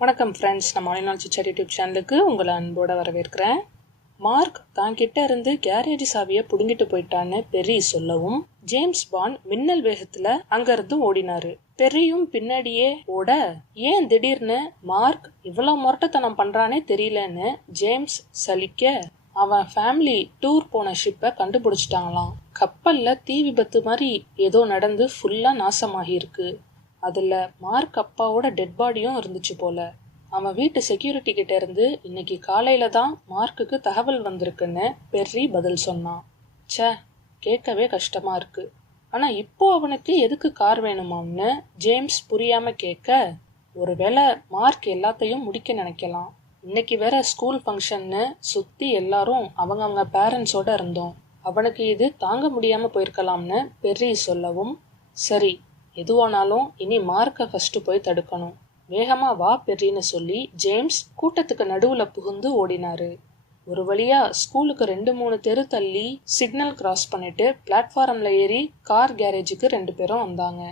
வணக்கம் ஃப்ரெண்ட்ஸ், நம்ம ஆலிநாள் சிச்சாட் யூடியூப் சேனலுக்கு உங்களை அன்போடு வரவேற்கிறேன். மார்க் தான் கிட்ட இருந்து கேரேஜ் சாவியை பிடுங்கிட்டு போயிட்டான்னு பெர்ரி சொல்லவும், ஜேம்ஸ் பாண்ட் மின்னல் வேகத்துல அங்கிருந்து ஓடினாரு. பெர்ரியும் பின்னாடியே ஓட, ஏன் திடீர்னு மார்க் இவ்வளவு முரட்டத்தனம் பண்றானே தெரியலன்னு ஜேம்ஸ் சலிக்க, அவன் ஃபேமிலி டூர் போன ஷிப்பை கண்டுபிடிச்சிட்டாங்களாம். கப்பல்ல தீ விபத்து மாதிரி ஏதோ நடந்து ஃபுல்லா நாசமாகி இருக்கு. அதுல மார்க் அப்பாவோட டெட் பாடியும் இருந்துச்சு போல. அவன் வீட்டு செக்யூரிட்டி கிட்ட இருந்து இன்னைக்கு காலையில தான் மார்க்குக்கு தகவல் வந்திருக்குன்னு பெர்ரி பதில் சொன்னான். ச்சே, கேட்கவே கஷ்டமா இருக்கு. ஆனா இப்போ அவனுக்கு எதுக்கு கார் வேணுமாம்னு ஜேம்ஸ் புரியாம கேட்க, ஒருவேளை மார்க் எல்லாத்தையும் முடிக்க நினைக்கலாம். இன்னைக்கு வேற ஸ்கூல் ஃபங்க்ஷன்னு சுத்தி எல்லாரும் அவங்க பேரண்ட்ஸோட இருந்தோம். அவனுக்கு இது தாங்க முடியாம போயிருக்கலாம்னு பெர்ரி சொல்லவும், சரி எதுவானாலும் இனி மார்க்கை ஃபர்ஸ்ட் போய் தடுக்கணும். வேகமா வா பெர்ரின்னு சொல்லி ஜேம்ஸ் கூட்டத்துக்கு நடுவுல புகுந்து ஓடினாரு. ஒரு வழியா ஸ்கூலுக்கு 2-3 தெரு தள்ளி சிக்னல் கிராஸ் பண்ணிட்டு பிளாட்ஃபாரம்ல ஏறி கார் கேரேஜுக்கு 2 பேரும் வந்தாங்க.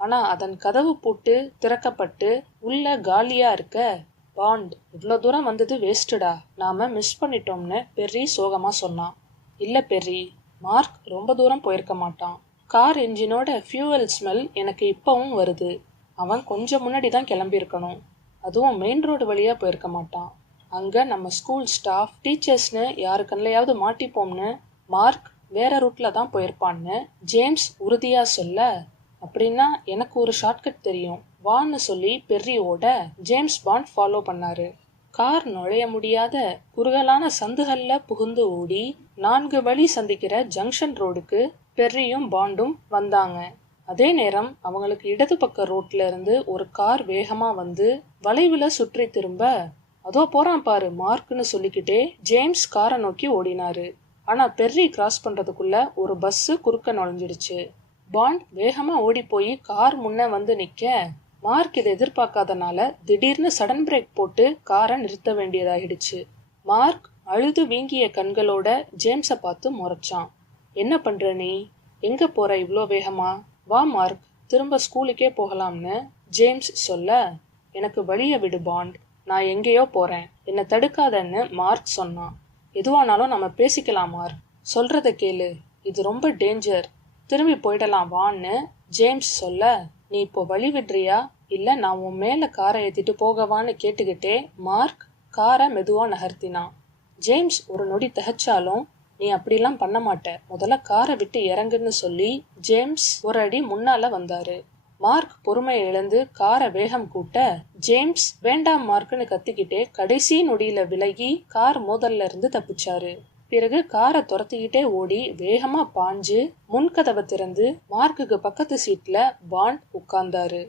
ஆனா அதன் கதவு பூட்டு திறக்கப்பட்டு உள்ள காலியா இருக்க, பாண்ட் இவ்வளோ தூரம் வந்தது வேஸ்டுடா, நாம மிஸ் பண்ணிட்டோம்னு பெர்ரி சோகமா சொன்னான். இல்ல பெர்ரி, மார்க் ரொம்ப தூரம் போயிருக்க மாட்டான். கார் என்ஜினோட ஃபியூவல் ஸ்மெல் எனக்கு இப்பவும் வருது. அவன் கொஞ்சம் முன்னாடி தான் கிளம்பியிருக்கணும். அதுவும் மெயின் ரோடு வழியா போயிருக்க மாட்டான். அங்க நம்ம ஸ்கூல் ஸ்டாஃப் டீச்சர்ஸ்னு யாரு கண்ணையாவது மாட்டிப்போம்னு மார்க் வேற ரூட்ல தான் போயிருப்பான்னு ஜேம்ஸ் உறுதியா சொல்ல, அப்படின்னா எனக்கு ஒரு ஷார்ட்கட் தெரியும் வான்னு சொல்லி பெர்ரி ஓட ஜேம்ஸ் பாண்ட் ஃபாலோ பண்ணாரு. கார் நுழைய முடியாத குறுகலான சந்துகள்ல புகுந்து ஓடி 4 வழி சந்திக்கிற ஜங்ஷன் ரோடுக்கு பெர்ரியும் பாண்டும் வந்தாங்க. அதே நேரம் அவங்களுக்கு இடது பக்க ரோட்ல இருந்து ஒரு கார் வேகமா வந்து வளைவுல சுற்றி திரும்ப, அதோ போறான் பாரு மார்க்னு சொல்லிக்கிட்டே ஜேம்ஸ் காரை நோக்கி ஓடினாரு. ஆனா பெர்ரி கிராஸ் பண்றதுக்குள்ள ஒரு பஸ் குறுக்க நுழைஞ்சிடுச்சு. பாண்ட் வேகமா ஓடி போய் கார் முன்ன வந்து நிக்க, மார்க் இதை எதிர்பார்க்காதனால திடீர்னு சடன் பிரேக் போட்டு காரை நிறுத்த வேண்டியதாகிடுச்சு. மார்க் அழுது வீங்கிய கண்களோட ஜேம்ஸை பார்த்து முறைச்சான். என்ன பண்ற நீ? எங்க போற இவ்ளோ வேகமா? வா மார்க், திரும்ப ஸ்கூலுக்கே போகலாம்னு ஜேம்ஸ் சொல்ல, எனக்கு வழிய விடு பாண்ட், நான் எங்கேயோ போறேன், என்னை தடுக்காதன்னு மார்க் சொன்னான். எதுவானாலும் நம்ம பேசிக்கலாம் மார்க், சொல்றத கேளு, இது ரொம்ப டேஞ்சர், திரும்பி போயிடலாம் வான்னு ஜேம்ஸ் சொல்ல, நீ இப்போ வழி விடுறியா இல்ல நான் உன் மேல காரை ஏத்திட்டு போகவான்னு கேட்டுக்கிட்டே மார்க் காரை மெதுவா நகர்த்தினான். ஜேம்ஸ் ஒரு நொடி தகச்சாலும், நீ அப்படிலாம் பண்ண மாட்ட, முதல்ல காரை விட்டு இறங்குன்னு சொல்லி ஜேம்ஸ் ஒரு அடி முன்னால வந்தாரு. மார்க் பொறுமையை இழந்து காரை வேகம் கூட்ட, ஜேம்ஸ் வேண்டாம் மார்க்னு கத்திக்கிட்டே கடைசி நொடியில விலகி கார் மோதல்ல இருந்து தப்பிச்சாரு. பிறகு காரை துரத்திக்கிட்டே ஓடி வேகமா பாஞ்சு முன்கதவை திறந்து மார்க்குக்கு பக்கத்து சீட்ல பாண்ட் உட்கார்ந்தாரு.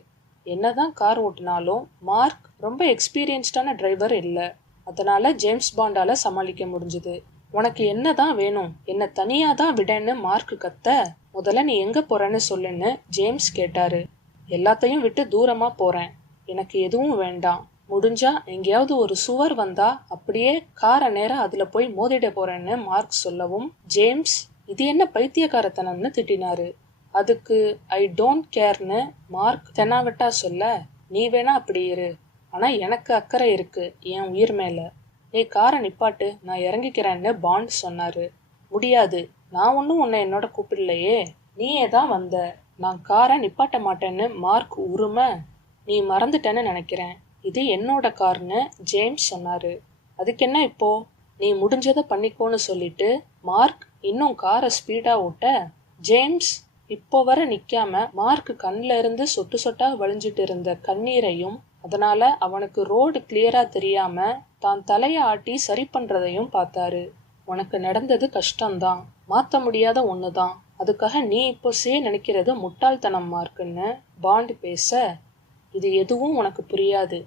என்னதான் கார் ஓட்டினாலும் மார்க் ரொம்ப எக்ஸ்பீரியன்ஸ்டான டிரைவர் இல்ல. அதனால ஜேம்ஸ் பாண்டால சமாளிக்க முடிஞ்சது. உனக்கு என்னதான் வேணும், என்ன தனியா தான் விடன்னு மார்க் கத்த, முதல்ல நீ எங்க போறன்னு சொல்லுன்னு ஜேம்ஸ் கேட்டாரு. எல்லாத்தையும் விட்டு தூரமா போறேன், எனக்கு எதுவும் வேண்டாம், முடிஞ்சா எங்கேயாவது ஒரு சுவர் வந்தா அப்படியே காரை நேரா அதுல போய் மோதிட போறேன்னு மார்க் சொல்லவும், ஜேம்ஸ் இது என்ன பைத்தியக்காரத்தனம்னு திட்டினாரு. அதுக்கு ஐ டோன்ட் கேர்னு மார்க் தெனாவட்டா சொல்ல, நீ வேணா அப்படி இரு, ஆனா எனக்கு அக்கறை இருக்கு என் உயிர் மேல, நீ காரை நிப்பாட்டு, நான் இறங்கிக்கிறேன்னு பாண்ட் சொன்னாரு. முடியாது, நான் ஒன்னும் உன்னை என்னோட கூப்பிடலையே, நீயே தான் வந்த, நான் காரை நிப்பாட்ட மாட்டேன்னு மார்க் உரும, நீ மறந்துட்டேன்னு நினைக்கிறேன், இது என்னோட கார்னு ஜேம்ஸ் சொன்னாரு. அதுக்கு என்ன இப்போ, நீ முடிஞ்சதை பண்ணிக்கோன்னு சொல்லிட்டு மார்க் இன்னும் காரை ஸ்பீடா ஓட்ட, ஜேம்ஸ் இப்போ வர நிக்காம மார்க் கண்ல இருந்து சொட்டு சொட்டா வழிஞ்சிட்டு இருந்த கண்ணீரையும், அதனால அவனுக்கு ரோடு கிளியரா தெரியாம தான் தலைய ஆட்டி சரி பண்றதையும் பார்த்தாரு. உனக்கு நடந்தது கஷ்டம்தான், மாத்த முடியாத ஒண்ணுதான், அதுக்காக நீ இப்போ நினைக்கிறது முட்டாள்தனம் மார்க்குன்னு பாண்ட் பேச, இது எதுவும் உனக்கு புரியாது,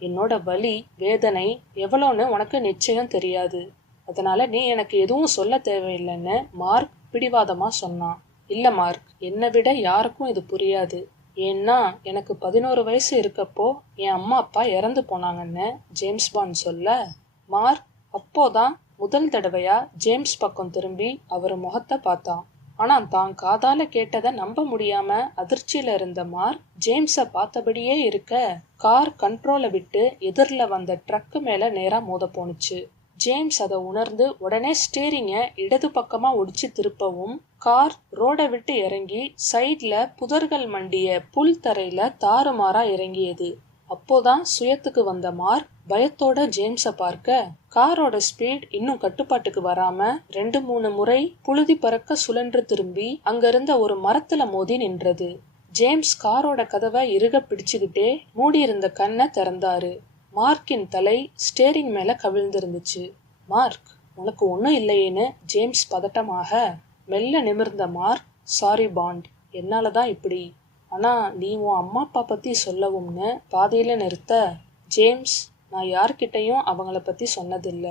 என்னோட வலி வேதனை எவ்வளோன்னு உனக்கு நிச்சயம் தெரியாது, அதனால நீ எனக்கு எதுவும் சொல்ல தேவையில்லைன்னு மார்க் பிடிவாதமா சொன்னான். இல்ல மார்க், என்னை விட யாருக்கும் இது புரியாது, ஏன்னா எனக்கு 11 வயசு இருக்கப்போ என் அம்மா அப்பா இறந்து போனாங்கன்னு ஜேம்ஸ் பாண்ட் சொல்ல, மார்க் அப்போதான் முதல் தடவையா ஜேம்ஸ் பக்கம் திரும்பி அவர் முகத்தை பார்த்தான். ஆனா தான் காதால கேட்டதை நம்ப முடியாம அதிர்ச்சியில இருந்த மார்க் ஜேம்ஸ பார்த்தபடியே இருக்க கார் கண்ட்ரோலை விட்டு எதிரில வந்த ட்ரக்கு மேல நேரா மோத போனுச்சு. ஜேம்ஸ் அதை உணர்ந்து உடனே ஸ்டீரிங்க இடது பக்கமா ஒடிச்சு திருப்பவும் கார் ரோட விட்டு இறங்கி சைட்ல புதர்கள் மண்டிய புல் தரையில தாறுமாறா இறங்கியது. அப்போதான் சுயத்துக்கு வந்த மார்க் பயத்தோட ஜேம்ஸ பார்க்க காரோட ஸ்பீட் இன்னும் கட்டுப்பாட்டுக்கு வராம 2-3 முறை புழுதி பறக்க சுழன்று திரும்பி அங்கிருந்த ஒரு மரத்துல மோதி நின்றது. ஜேம்ஸ் காரோட கதவை இறுக பிடிச்சுக்கிட்டே மூடியிருந்த கண்ணை திறந்தாரு. மார்க்கின் தலை ஸ்டேரிங் மேல கவிழ்ந்திருந்துச்சு. மார்க், உனக்கு ஒன்னும் இல்லையேன்னு ஜேம்ஸ் பதட்டமாக. மெல்ல நிமிர்ந்த மார்க், சாரி பாண்ட், என்னாலதான் இப்படி. ஆனா நீ உன் அம்மா அப்பா பத்தி சொல்லவும்னு பாதியில நிறுத்த, ஜேம்ஸ், நான் யார்கிட்டையும் அவங்கள பத்தி சொன்னதில்ல.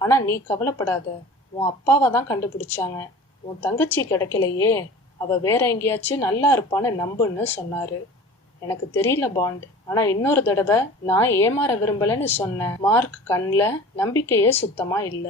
ஆனா நீ கவலைப்படாத, உன் அப்பாவை தான் கண்டுபிடிச்சாங்க. உன் தங்கச்சி கிடைக்கலையே, அவ வேற எங்கேயாச்சும் நல்லா இருப்பான்னு நம்புன்னு சொன்னாரு. எனக்கு தெரியல பாண்ட், ஆனா இன்னொரு தடவை நான் ஏமாற விரும்பலன்னு சொன்னேன். மார்க் கண்ல நம்பிக்கையே சுத்தமா இல்ல.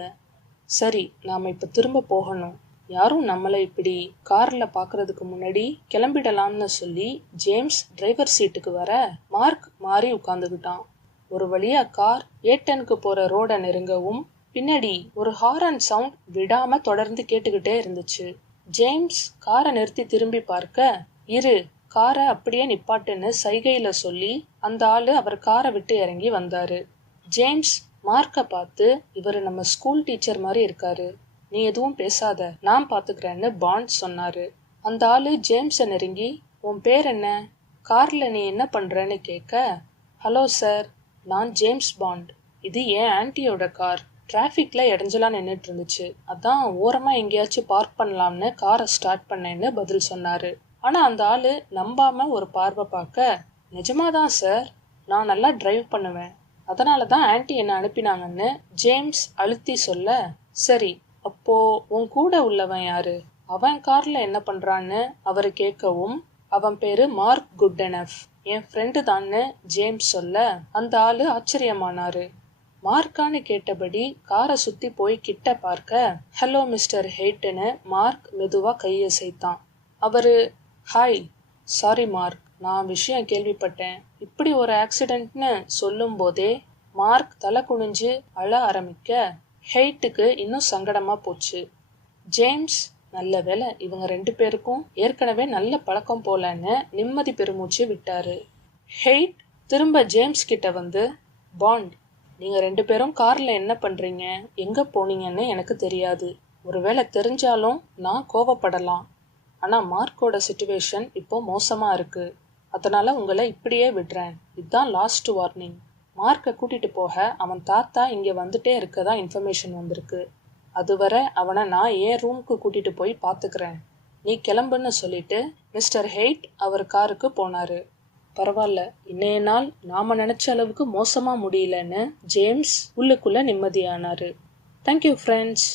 சரி, நாம இப்ப திரும்ப போகணும். யாரும் நம்மளை இப்படி கார்ல பாக்குறதுக்கு முன்னாடி கிளம்பிடலாம்னு சொல்லி ஜேம்ஸ் டிரைவர் சீட்டுக்கு வர மார்க் மாறி உட்கார்ந்துகிட்டான். ஒரு வழியா கார் ஏட்டனுக்கு போற ரோட நெருங்கவும் பின்னாடி ஒரு ஹாரன் சவுண்ட் விடாம தொடர்ந்து கேட்டுக்கிட்டே இருந்துச்சு. ஜேம்ஸ் காரை நிறுத்தி திரும்பி பார்க்க, இரு, காரை அப்படியே நிப்பாட்டுன்னு சைகையில சொல்லி அந்த ஆளு அவர் காரை விட்டு இறங்கி வந்தாரு. ஜேம்ஸ் மார்க்க பார்த்து, இவரு நம்ம ஸ்கூல் டீச்சர் மாதிரி இருக்காரு, நீ எதுவும் பேசாத, நான் பாத்துக்கிறேன்னு பாண்ட் சொன்னாரு. அந்த ஆளு ஜேம்ஸ நெருங்கி, உன் பேர் என்ன, கார்ல நீ என்ன பண்றன்னு கேட்க, ஹலோ சார், நான் ஜேம்ஸ் பாண்ட், இது என் ஆன்ட்டியோட கார். டிராஃபிக்ல இடைஞ்சலா நின்றுட்டு இருந்துச்சு, அதான் ஓரமா எங்கேயாச்சும் பார்க் பண்ணலாம்னு காரை ஸ்டார்ட் பண்ணேன்னு பதில் சொன்னாரு. ஆனா அந்த ஆளு நம்பாம ஒரு பார்வை பார்க்க, நிஜமாதான் சார், நான் நல்லா டிரைவ் பண்ணுவேன், அதனாலதான் ஆன்ட்டி என்ன அனுப்பினாங்கன்னு ஜேம்ஸ் அழுத்தி சொல்ல, சரி, அப்போ உன் கூட உள்ளவன் யாரு, அவன் கார்ல என்ன பண்றான்னு அவரு கேட்கவும், அவன் பேரு மார்க் குட்எனஃப், என் ஃப்ரெண்டு தான்னு ஜேம்ஸ் சொல்ல அந்த ஆளு ஆச்சரியமானாரு. மார்க்கான்னு கேட்டபடி காரை சுத்தி போய் கிட்ட பார்க்க, ஹலோ மிஸ்டர் ஹெய்ட்னு மார்க் மெதுவா கையசைத்தான். அவரு, ஹாய், சாரி மார்க், நான் விஷயம் கேள்விப்பட்டேன், இப்படி ஒரு ஆக்சிடென்ட்னு சொல்லும் போதே மார்க் தலை குனிஞ்சு அழ ஆரம்பிக்க ஹெய்ட்டுக்கு இன்னும் சங்கடமா போச்சு. ஜேம்ஸ், நல்ல வேலை, இவங்க 2 பேருக்கும் ஏற்கனவே நல்ல பழக்கம் போலன்னு நிம்மதி பெருமூச்சு விட்டாரு. ஹெய்ட் திரும்ப ஜேம்ஸ் கிட்ட வந்து, பாண்ட், நீங்க 2 பேரும் கார்ல என்ன பண்றீங்க, எங்க போனீங்கன்னு எனக்கு தெரியாது, ஒருவேளை தெரிஞ்சாலும் நான் கோவப்படலாம். ஆனா மார்க்கோட சிச்சுவேஷன் இப்போ மோசமா இருக்கு, அதனால உங்களை இப்படியே விடுறேன், இதுதான் லாஸ்ட் வார்னிங். மார்க்கை கூட்டிட்டு போக அவன் தாத்தா இங்க வந்துட்டே இருக்கதா இன்ஃபர்மேஷன் வந்திருக்கு, அதுவரை அவனை நான் என் ரூமுக்கு கூட்டிட்டு போய் பாத்துக்கிறேன், நீ கிளம்புன்னு சொல்லிட்டு மிஸ்டர் ஹெய்ட் அவர் காருக்கு போனாரு. பரவாயில்ல, இன்னைய நாள் நாம நினைச்ச அளவுக்கு மோசமா முடியலன்னு ஜேம்ஸ் உள்ளுக்குள்ள நிம்மதியானாரு. Thank you friends.